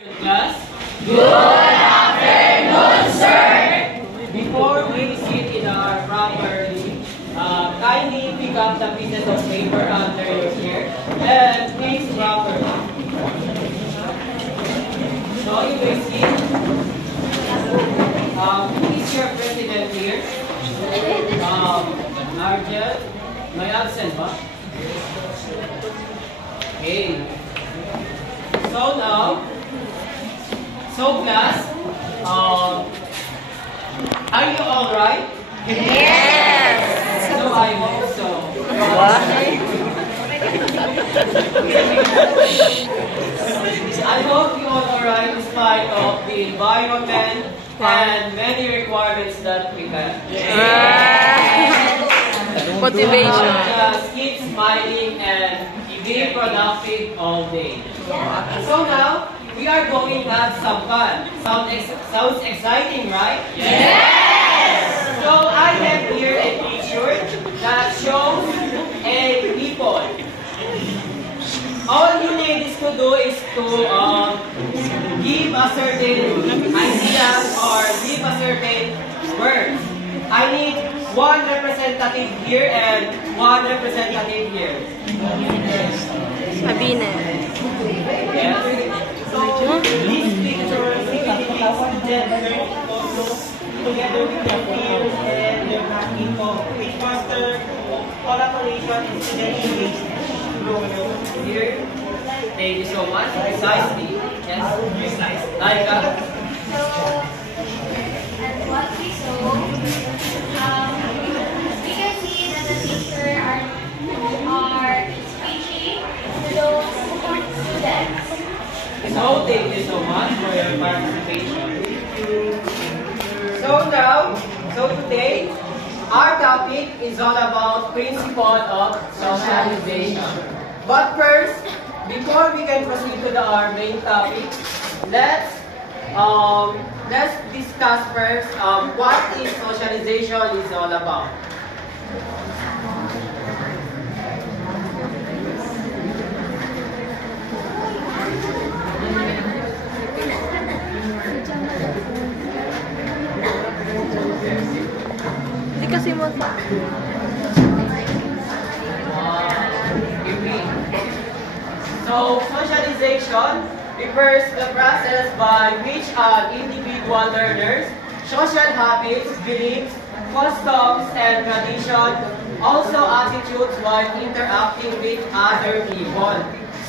Class? Good afternoon, sir! Before we sit in our proper seat, kindly pick up the pieces of paper under your chair and place properly. So you will see, who is your president here? Argel, may absent ba? Okay. So now, class, are you all right? Yes! So I hope so. I hope you all are right in spite of the environment and many requirements that we have. Motivation. Just keep smiling and be productive all day. So now, we are going to have some fun. Sounds exciting, right? Yes! So I have here a picture that shows a people. All you need to do is to give a certain idea or give a certain word. I need one representative here and one representative here. Sabine. Yes. So, these pictures together with their peers and their people, which foster collaboration and student engagement. Here, thank you so much. Precisely. Yes, precisely. Laika. And what we saw, we can see that the teacher are speaking to those students. So, thank you so much for your participation. So today, our topic is all about principle of socialization. But first, before we can proceed to our main topic, let's discuss first what is socialization is all about. Hindi kasi mo. So, socialization refers to the process by which individual learners, social habits, beliefs, customs, and traditions, also attitudes while interacting with other people.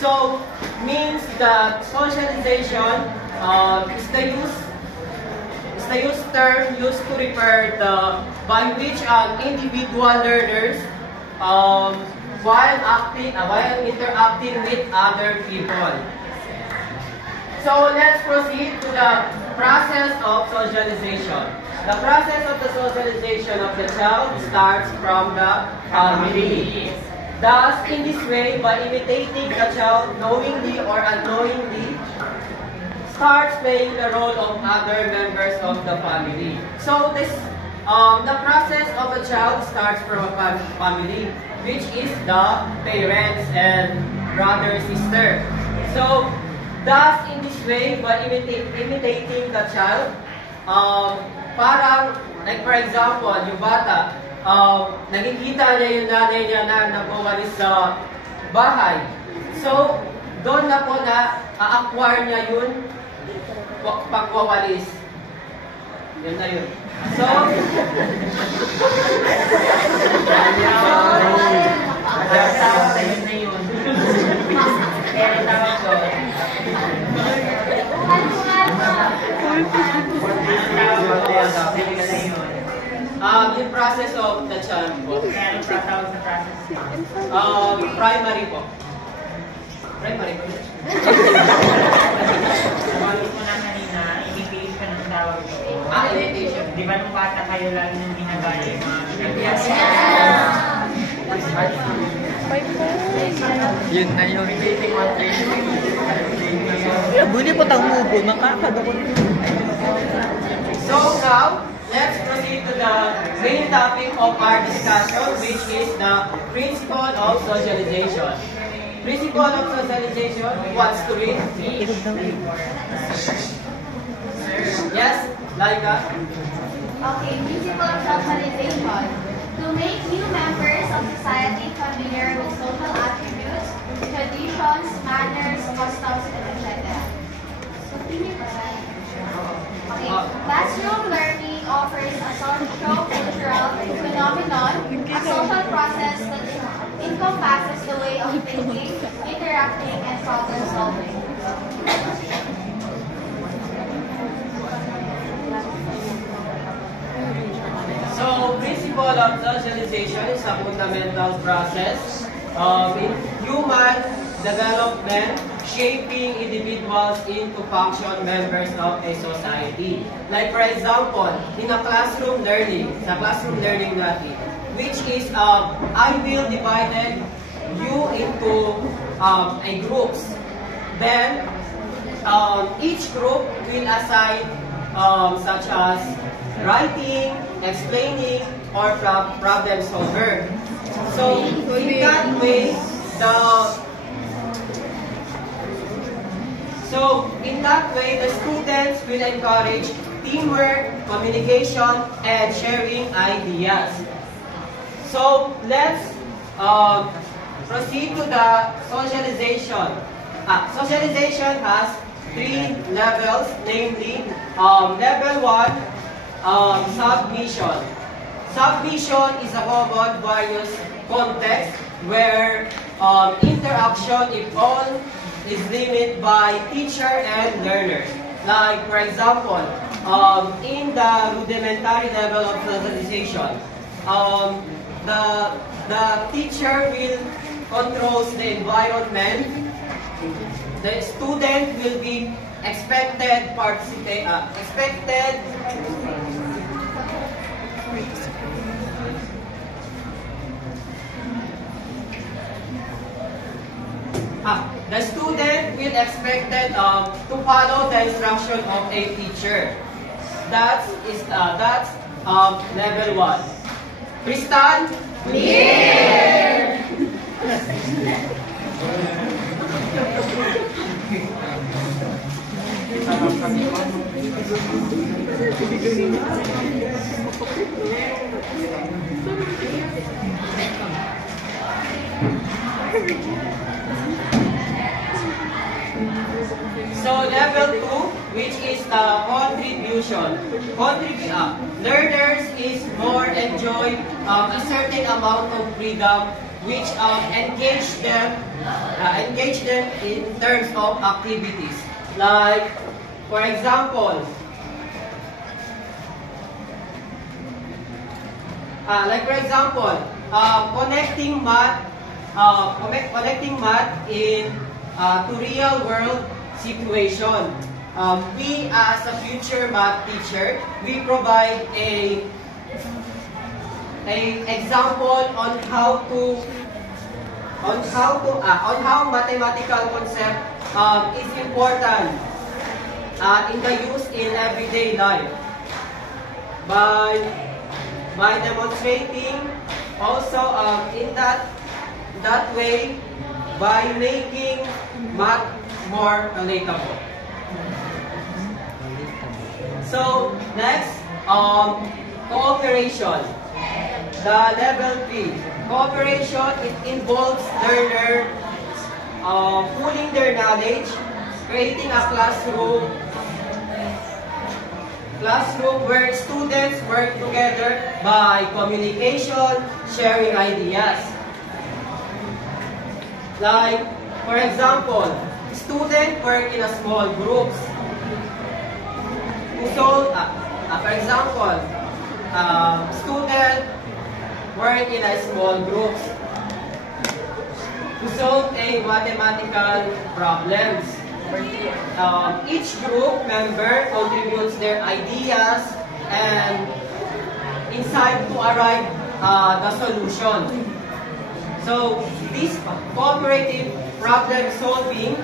So, means that socialization is the use term used to refer by which individual learners while interacting with other people. So let's proceed to the process of socialization. The process of the socialization of the child starts from the family. Thus, in this way, by imitating the child knowingly or unknowingly, starts playing the role of other members of the family. So the process of a child starts from a family, which is the parents and brother, sister. So, thus in this way, by imitating the child, parang, like for example, yung bata, nakikita niya yung nanay niya na nagwawalis sa bahay. So, doon na po na a-acquire niya yun pagwawalis. Yun na yun. So, yung process of the child po. Primary po. Primary po. Sabi ko na kanina, imitation ang tawag ko. Imitation. Di ba nung bata kayo lagi nang ginagawa yung mga Yes. Yun na yun. Buli po tang mubo, makakagabot. So now, let's proceed to the main topic of our discussion, which is the principle of socialization. Principle of socialization. Who wants to read? Yes, Laika. Okay, principle of socialization. To make new members of society familiar with social attributes, traditions, manners, customs, and etc. Okay, classroom learning offers a socio-cultural phenomenon, a social process that encompasses the way of thinking, interacting, and problem solving. So, principle of socialization is a fundamental process in human development, shaping individuals into function members of a society. Like for example, in a classroom learning, sa classroom learning natin, which is, I will divided you into a groups. Then, each group will assign such as writing, explaining, or problem solver. So, in that way, the students will encourage teamwork, communication, and sharing ideas. So, let's proceed to the socialization. Socialization has 3 levels, namely, level 1, submission. Submission is a common various context where interaction, if all, is limited by teacher and learner. Like, for example, in the rudimentary level of socialization, the teacher will control the environment. The student will be expected the student will expected to follow the instruction of a teacher. That's level 1. Crystal? Here! So level 2, which is the contribution. Learners is more enjoy a certain amount of freedom, which engage them in terms of activities. Like, for example, connecting math in to real world situation. We as a future math teacher, we provide a example on how mathematical concept is important in the use in everyday life by demonstrating also in that way by making math more relatable. So next, cooperation. The level 3. Cooperation, it involves learner pooling their knowledge, creating a classroom where students work together by communication, sharing ideas. Like, for example, students work in a small groups. So, for example, students work in a small groups to solve a mathematical problems. Each group member contributes their ideas and insight to arrive the solution. So this cooperative problem solving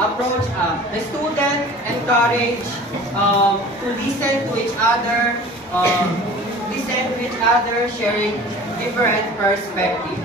approach, the students encourage to listen to each other, sharing different perspectives.